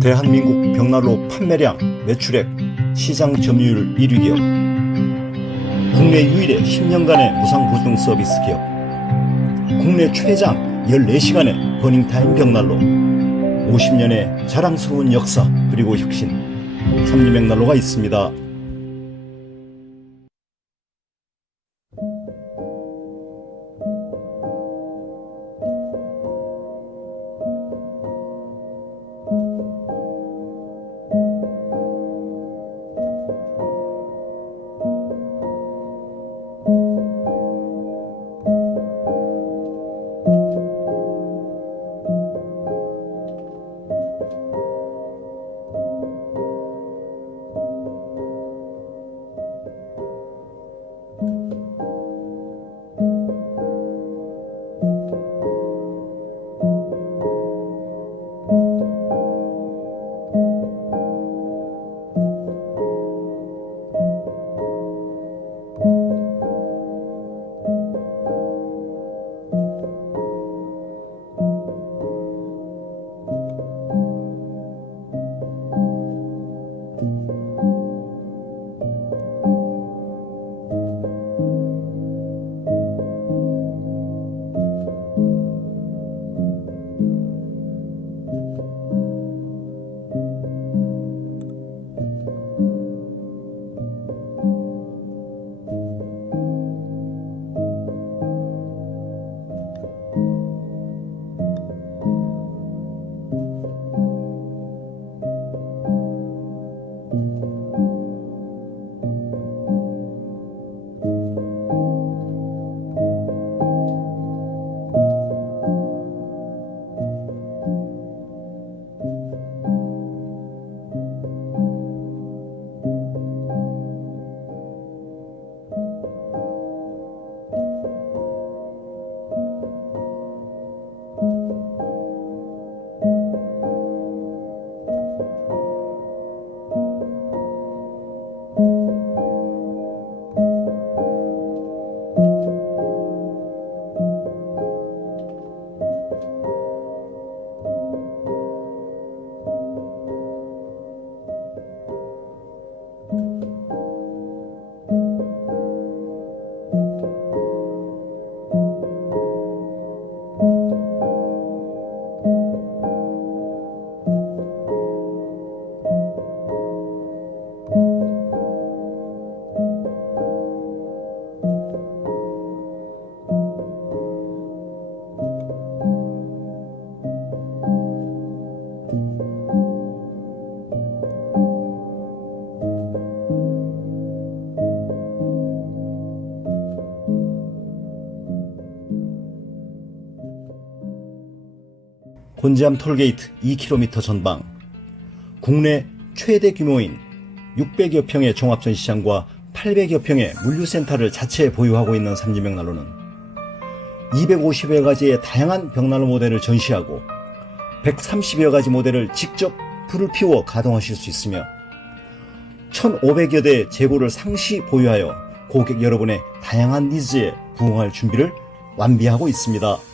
대한민국 벽난로 판매량, 매출액, 시장 점유율 1위 기업, 국내 유일의 10년간의 무상보증 서비스 기업, 국내 최장 14시간의 버닝타임 벽난로, 50년의 자랑스러운 역사 그리고 혁신, 삼진벽난로가 있습니다. 곤지암 톨게이트 2km 전방, 국내 최대 규모인 600여 평의 종합전시장과 800여 평의 물류센터를 자체에 보유하고 있는 삼진벽난로는 250여 가지의 다양한 벽난로 모델을 전시하고 130여 가지 모델을 직접 불을 피워 가동하실 수 있으며 1,500여 대 재고를 상시 보유하여 고객 여러분의 다양한 니즈에 부응할 준비를 완비하고 있습니다.